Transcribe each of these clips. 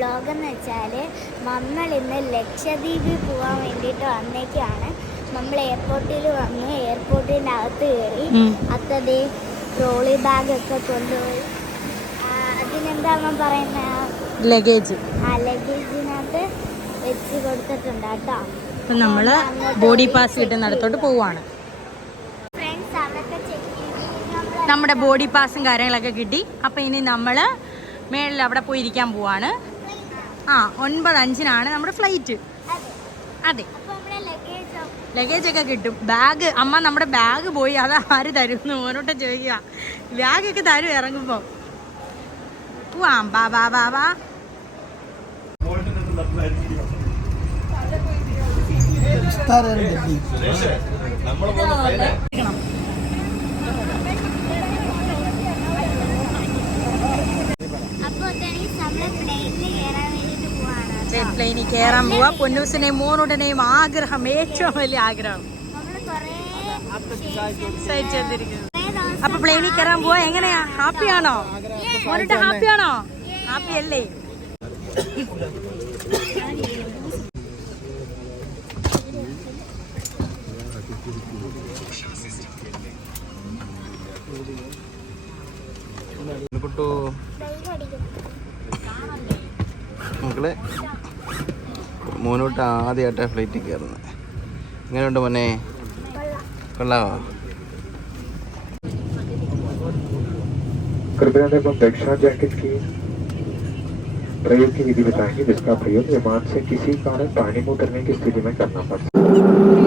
Vlog എന്ന് വെച്ചാൽ നമ്മൾ ഇന്ന് ലക്ഷദ്വീപിൽ പോകാൻ വേണ്ടിയിട്ട് വന്നേക്കാണ്. നമ്മൾ എയർപോർട്ടിൽ വന്ന്. എയർപോർട്ടിന്റെ അകത്ത് കയറി. അത്തത് ട്രോളി ബാഗൊക്കെ കൊണ്ടുപോയി. പറയുന്ന? പറയുന്നത് ലഗേജ് ആ ലഗേജിനകത്ത് വെച്ച് കൊടുത്തിട്ടുണ്ട് കേട്ടോ. അപ്പം നമ്മൾ ബോഡി പാസ് കിട്ടുന്നിടത്തോട്ട് ചെയ്ത്. നമ്മുടെ ബോഡി പാസും കാര്യങ്ങളൊക്കെ കിട്ടി. അപ്പം ഇനി നമ്മൾ മേളിൽ അവിടെ പോയിരിക്കാൻ പോവാണ്. ആ ഒൻപത് അഞ്ചിനാണ് നമ്മുടെ ഫ്ലൈറ്റ്. അതെ. അതെ. അപ്പോൾ നമ്മുടെ ലഗേജോ ഒക്കെ. കിട്ടും. ബാഗ് അമ്മ നമ്മുടെ ബാഗ് പോയി അത് ആര് തരും എന്ന് ഓരോട്ട് ചോദിക്കുക ബാഗൊക്കെ തരും ഇറങ്ങുമ്പോൾ പോവാം ബാ ബാ ബാ ബാ. അപ്പോൾ തന്നെ നമ്മൾ പ്ലെയിനിൽ കയറാൻ വേണ്ടിയിട്ട് പോവാണ് പ്ലെയിനിൽ കയറാൻ പോവാ. പൊന്നൂസിനെയും മോനുടനെയും ആഗ്രഹം ഏറ്റവും വലിയ ആഗ്രഹം. അപ്പൊ പ്ലെയിനിൽ കയറാൻ പോവാ. എങ്ങനെയാ? ഹാപ്പിയാണോ ആണോ? ഹാപ്പിയാണോ ഹാപ്പി അല്ലേ? കുട്ടു വെയിൽ അടിക്കും. മക്കളെ മോനോട്ട് ആദ്യമായിട്ടാണ് ഫ്ലൈറ്റിൽ കയറുന്നത് എങ്ങനെയുണ്ട് മോനെ കൊള്ളാമോ कृपया एवं रक्षा जैकेट की प्रयोग की विधि बताएंगे जिसका प्रयोग विमान से किसी कारण पानी में उतरने की स्थिति में करना पड़ सकता है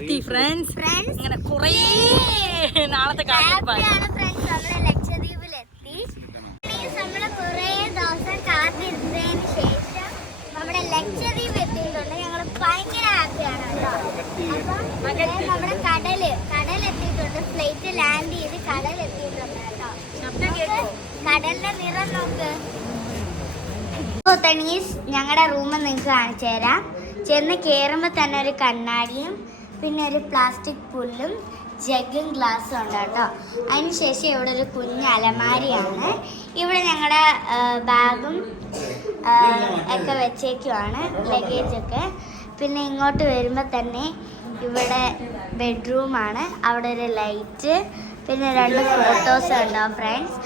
ഭയങ്കര ഫ്രണ്ട്സ് ഇങ്ങനെ കുറേ നാളത്തെ നമ്മുടെ കടൽ കടൽ എത്തിയിട്ടുണ്ട് ഫ്ലൈറ്റ് ലാൻഡ് ചെയ്ത് കടൽ എത്തിയിട്ടുണ്ട് കേട്ടോ. നമുക്ക് കടലിന്റെ നിറം നോക്ക്. തണീസ് ഞങ്ങളുടെ റൂം നിങ്ങൾക്ക് കാണിച്ചു തരാം. ചെന്ന് കയറുമ്പോൾ തന്നെ ഒരു കണ്ണാടിയും പിന്നെ ഒരു പ്ലാസ്റ്റിക് പുല്ലും ജഗും ഗ്ലാസ്സും ഉണ്ട് കേട്ടോ. അതിന് ശേഷം ഇവിടെ ഒരു കുഞ്ഞ് അലമാരിയാണ്. ഇവിടെ ഞങ്ങളുടെ ബാഗും ഒക്കെ വെച്ചേക്കുവാണ് ലഗേജൊക്കെ പിന്നെ ഇങ്ങോട്ട് വരുമ്പോൾ തന്നെ ഇവിടെ ബെഡ്റൂമാണ് അവിടെ ഒരു ലൈറ്റ് പിന്നെ രണ്ട് ഫോട്ടോസ് ഉണ്ടാവും ഫ്രണ്ട്സ്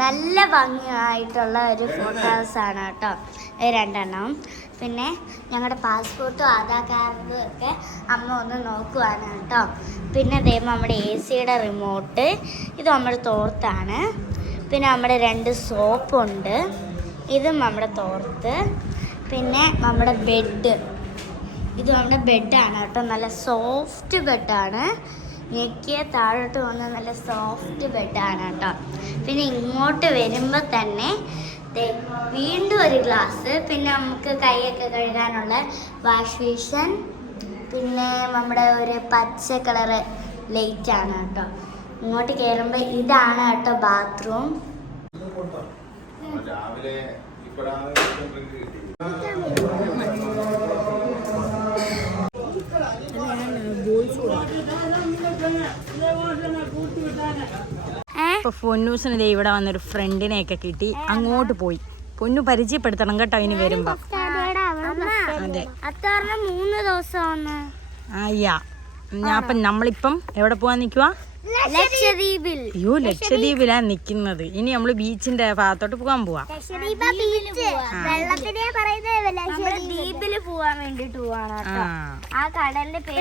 നല്ല ഭംഗിയായിട്ടുള്ള ഒരു ഫോട്ടോസാണ് കേട്ടോ. രണ്ടെണ്ണം. പിന്നെ ഞങ്ങളുടെ പാസ്പോർട്ടും ആധാർ കാർഡും ഒക്കെ അമ്മ ഒന്ന് നോക്കുവാണ് കേട്ടോ. പിന്നെ അതേ നമ്മുടെ എ സിയുടെ റിമോട്ട് ഇത് നമ്മുടെ തോർത്താണ്. പിന്നെ നമ്മുടെ രണ്ട് സോപ്പുണ്ട് ഇതും നമ്മുടെ തോർത്ത്. പിന്നെ നമ്മുടെ ബെഡ് ഇത് നമ്മുടെ ബെഡാണ് കേട്ടോ. നല്ല സോഫ്റ്റ് ബെഡാണ് ഞെക്കിയ താഴോട്ട് വന്ന നല്ല സോഫ്റ്റ് ബെഡാണ് കേട്ടോ പിന്നെ ഇങ്ങോട്ട് വരുമ്പോൾ തന്നെ വീണ്ടും ഒരു ഗ്ലാസ് പിന്നെ നമുക്ക് കൈയൊക്കെ കഴുകാനുള്ള വാഷ് ബേഷൻ പിന്നെ നമ്മുടെ ഒരു പച്ച കളറ് ആണ് കേട്ടോ ഇങ്ങോട്ട് കയറുമ്പോൾ ഇതാണ് കേട്ടോ ബാത്റൂം രാവിലെ പൊന്നൂസിന് ദേ ഇവിടെ വന്നൊരു ഫ്രണ്ടിനെയൊക്കെ കിട്ടി. അങ്ങോട്ട് പോയി. പൊന്നു പരിചയപ്പെടുത്തണം കേട്ടോ ഇനി വരുമ്പോ. അതെ. മൂന്ന് ദിവസം അയ്യാ ഞാൻ അപ്പം നമ്മളിപ്പം എവിടെ പോവാൻ നിൽക്കുക ലക്ഷദ്വീപിൽ. അയ്യോ ലക്ഷദ്വീപിലാ നിക്കുന്നത്. ഇനി നമ്മൾ ബീച്ചിന്റെ ഭാഗത്തോട്ട് പോകാൻ പോവാ. ലക്ഷദ്വീപിൽ പോവാൻ വേണ്ടിട്ട് പോവാണ് ആ. കടലിന്റെ പേര്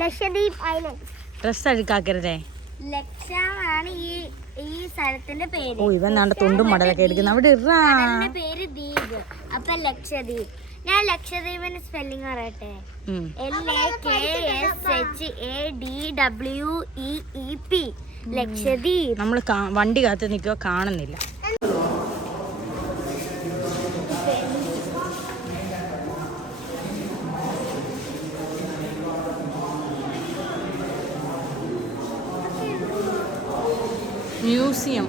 ലക്ഷദ്വീപ്. ഐലൻഡ് ഡ്രസ് അഴുക്കാക്കരുതേ ലക്ഷമാണ് ഈ ഈ സ്ഥലത്തിന്റെ പേര്. ഓ ഇവൻ നാണ്ട തൊണ്ടും മടലൊക്കെ എടുക്കുന്ന. അവിടെ പേര് ദ്വീപ് അപ്പൊ ലക്ഷദ്വീപ്. ഞാൻ ലക്ഷദ്വീപിന്റെ സ്പെല്ലിംഗ് പറയട്ടെ. L A K S H A D W E P Lakshadweep. നമ്മൾ വണ്ടി കാത്ത് നിൽക്കുക കാണുന്നില്ല. മ്യൂസിയം.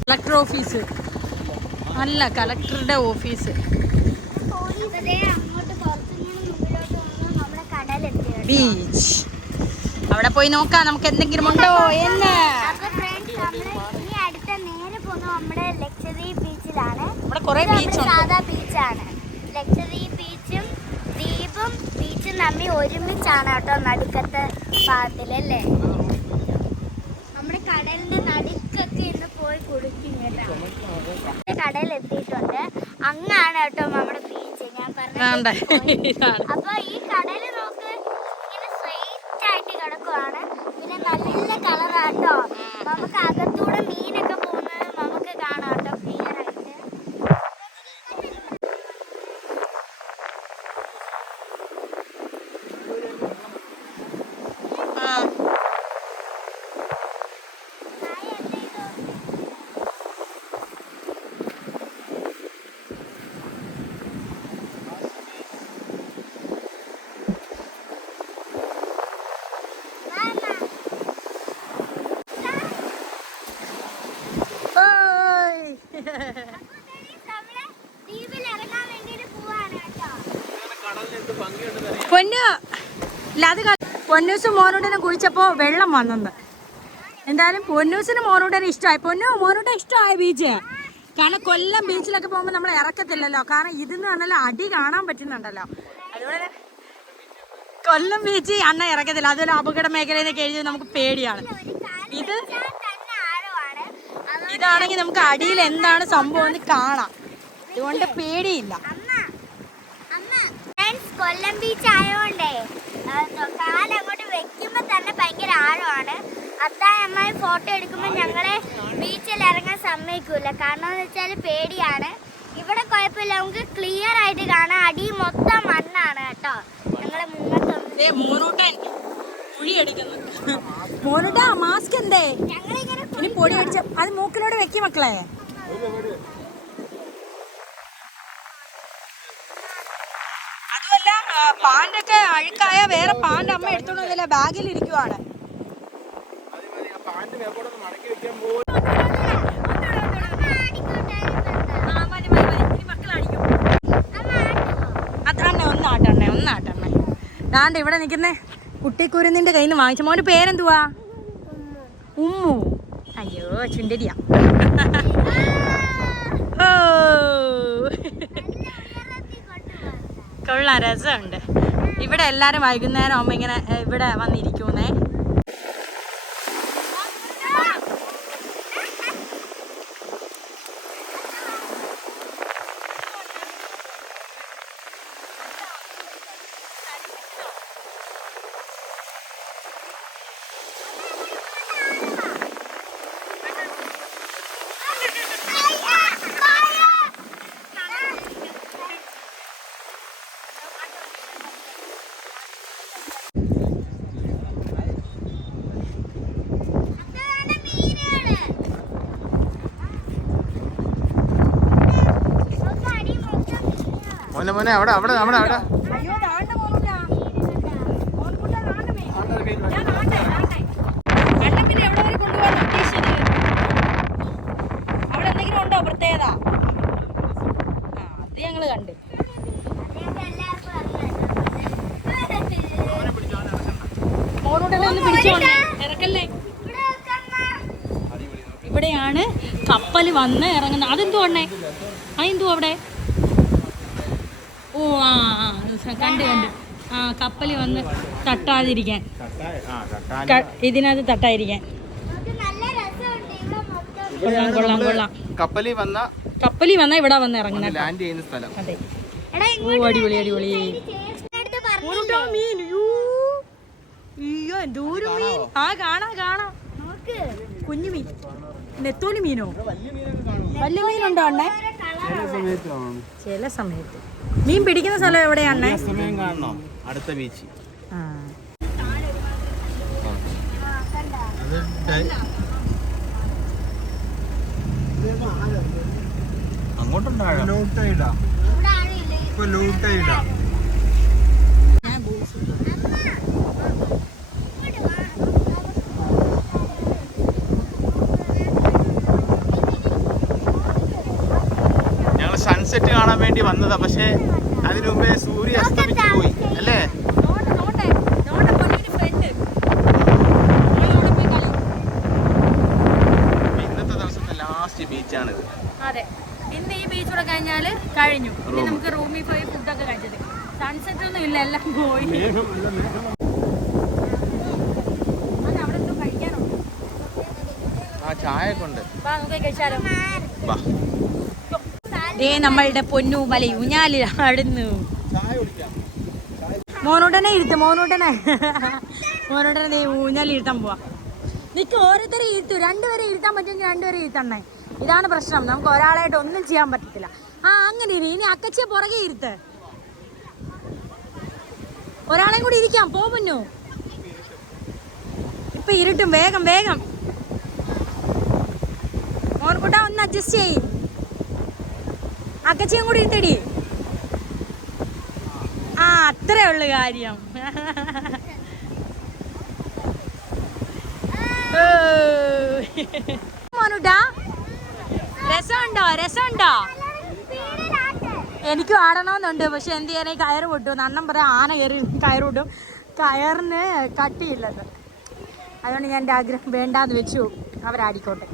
കളക്ടർ ഓഫീസ് അല്ല കളക്ടറുടെ ഓഫീസ് ബീച്ച് അവിടെ പോയി നോക്കാം നമുക്ക് എന്തെങ്കിലും ഉണ്ടോ? എന്ന്. ഇവിടെ കുറെ ബീച്ച് സാധാ ബീച്ചാണ് ലക്ഷദ്വീപ് ബീച്ചും ദ്വീപും ബീച്ചും തമ്മിൽ ഒരുമിച്ചാണ് കേട്ടോ നടുക്കത്തെ ഭാഗത്തിലല്ലേ നമ്മുടെ കടലിന്റെ നടുക്കൊക്കെ ഇന്ന് പോയി കുടിക്കും കേട്ടോ കടയിൽ എത്തിയിട്ടുണ്ട്. അങ്ങാണ് കേട്ടോ നമ്മുടെ ബീച്ച് ഞാൻ പറഞ്ഞത് അപ്പൊ ഈ കടൽ നോക്ക് ഇങ്ങനെ സ്ട്രെയിറ്റ് ആയിട്ട് കിടക്കുവാണ് പിന്നെ നല്ല കളറാട്ടോ നമുക്ക് അകത്തൂടെ മീനൊക്കെ പോകുന്നത് നമുക്ക് കാണാം കേട്ടോ ക്ലിയർ ആയിട്ട് ആ ഓയ്. ദ്വീപിൽ ഇറങ്ങാൻ വേണ്ടിട്ട് പോവാണ് കേട്ടോ പൊന്നു ഇല്ല അത് പൊന്നൂസും കുഴിച്ചപ്പോൾ കുഴിച്ചപ്പോ വെള്ളം വന്നത്. എന്തായാലും പൊന്നൂസിന് മോനൂട്ടന് ഇഷ്ടമായി. പൊന്നു മോനൂട്ടൻ ഇഷ്ടമായ ബീച്ച്. കാരണം കൊല്ലം ബീച്ചിലൊക്കെ പോകുമ്പോൾ നമ്മൾ ഇറക്കത്തില്ലല്ലോ. കാരണം ഇതെന്ന് പറഞ്ഞാൽ അടി കാണാൻ പറ്റുന്നുണ്ടല്ലോ. അതുപോലെ കൊല്ലം ബീച്ച് അണ്ണ ഇറക്കത്തില്ല. അതുപോലെ അപകട മേഖല എഴുതി നമുക്ക് പേടിയാണ്. ഇത് ഇതാണെങ്കിൽ നമുക്ക് അടിയിൽ എന്താണ് സംഭവം എന്ന് കാണാം. അതുകൊണ്ട് പേടിയില്ല. ഫ്രണ്ട്സ് കൊല്ലം ബീച്ച് ആയതുകൊണ്ടേ കാലങ്ങോട്ട് വെക്കുമ്പോ തന്നെ ഭയങ്കര ആഴമാണ്. അത്തായ അമ്മ ഫോട്ടോ എടുക്കുമ്പോൾ ഞങ്ങളെ ബീച്ചിൽ ഇറങ്ങാൻ സമ്മതിക്കൂല. കാരണം എന്ന് വെച്ചാൽ പേടിയാണ്. ഇവിടെ കുഴപ്പമില്ല നമുക്ക് ക്ലിയർ ആയിട്ട് കാണാം. അടി മൊത്തം മണ്ണാണ് കേട്ടോ. ഞങ്ങളെ മോനൂട്ടാ മാസ്ക് എന്തേ? ഞങ്ങളിങ്ങനെ ഇനി പൊടി അടിച്ച അത് മൂക്കിലോട് വെക്കി മക്കളെ. പാന്റൊക്കെ അഴുക്കായ വേറെ പാന്റ് അമ്മ എടുത്തോണ്ടില്ല ബാഗിൽ ഇരിക്കുവാണ്. അതാണെ ഒന്നാട്ടണ്ണേ ഒന്നാട്ടണ്ണേ. ദാണ്ട് ഇവിടെ നിൽക്കുന്നേ. കുട്ടിക്കുരുന്നിന്റെ കയ്യിൽ നിന്ന് വാങ്ങിച്ച. മോന്റെ പേരെന്തുവാ? ഉമ്മു. അയ്യോ ചുണ്ടരിയാ. ഓ. കൊള്ളാം രസമുണ്ട്. ഇവിടെ എല്ലാവരും വൈകുന്നേരം ആകുമ്പോൾ ഇങ്ങനെ ഇവിടെ വന്നിരിക്കുന്നേ. മോനെ മോനെ അവിടെ അവിടെ അവിടെ അവിടെ. ഇവിടെയാണ് കപ്പൽ വന്ന് ഇറങ്ങുന്നത്. അതെന്തോ അണ്ണേ അതെന്തോ അവിടെ? ഓ ആ ആ കണ്ട് കണ്ട്. ആ കപ്പൽ വന്ന് തട്ടാതിരിക്കാൻ. ഇതിനകത്ത് തട്ടായിരിക്കാൻ കൊള്ളാം കൊള്ളാം കൊള്ളാം. കപ്പലിൽ വന്ന കപ്പലിൽ വന്ന ഇവിടെ വന്ന് ഇറങ്ങുന്ന ലാൻഡ് ചെയ്യുന്ന സ്ഥലം. അതെ. ഓ അടിപൊളി അടിപൊളി. മീൻ. അയ്യോ. മീൻ. ആ കാണാ കാണാം. കുഞ്ഞു മീൻ. നെത്തോലി മീനോ? വലിയ മീനുണ്ടോ അണ്ണേ? ചില സമയത്ത്. മീൻ പിടിക്കുന്ന സ്ഥലം എവിടെയാണ് സമയം കാണണോ? അടുത്ത ബീച്ച്. അങ്ങോട്ടുണ്ടാകും സൺസെറ്റ് കാണാൻ വേണ്ടി വന്നതാ. പക്ഷേ അതിനു മുമ്പേ സൂര്യ അസ്തമിച്ചു പോയി. അല്ലേ? ഇന്നത്തെ ദിവസത്തെ ലാസ്റ്റ് ബീച്ചാണിത് അതെ. ഇന്ന് ഈ ബീച്ച് കൂടെ കഴിഞ്ഞാൽ കഴിഞ്ഞു. നമുക്ക് റൂമിൽ പോയി ഫുഡൊക്കെ കഴിച്ചത് സൺസെറ്റ് ഒന്നും ഇല്ല എല്ലാം പോയി. ആ ചായ ഒക്കെ ഉണ്ട്. വാ, നമുക്ക് കഴിച്ചാലോ? വാ. ദേ നമ്മളുടെ പൊന്നു മല ഊഞ്ഞാലിൽ ആടുന്നു. മോനോട്ടനെ ഇരുത്ത് മോനോട്ടനെ. മോനോട്ടനെ ദേ ഊഞ്ഞാലിൽ ഇരുത്താൻ പോവാ. നിക്ക് ഓരോരുത്തരെ ഇരുത്തു രണ്ടുപേരെ ഇരുത്താൻ പറ്റുമെങ്കിൽ രണ്ടുപേരെ ഇരുത്തണേ ഇതാണ് പ്രശ്നം. നമുക്ക് ഒരാളായിട്ട് ഒന്നും ചെയ്യാൻ പറ്റത്തില്ല. ആ അങ്ങനെ ഇരി. ഇനി അക്കച്ചിയെ പുറകെ ഇരുത്ത് ഒരാളെയും കൂടി ഇരിക്കാം. പോ പൊന്നു. ഇപ്പൊ ഇരുട്ടും. വേഗം വേഗം. മോർക്കുട്ട ഒന്ന് അഡ്ജസ്റ്റ് ചെയ്യും. അക്കച്ചിയും കൂടി ഇട്ടടി. ആ അത്രേ ഉള്ളു കാര്യം. മോനുട്ടാ രസമുണ്ടോ? രസമുണ്ടോ? എനിക്ക് ആടണമെന്നുണ്ട് പക്ഷെ എന്ത് ചെയ്യാനേ? കയറ് പൊട്ടും. അണ്ണം പറയാം ആന കയറി കയറ് പൊട്ടും. കയറിന് കട്ടിയില്ലെന്ന് അതുകൊണ്ട് ഞാൻ എന്റെ ആഗ്രഹം വേണ്ടാന്ന് വെച്ചു. അവരാടിക്കോട്ടെ.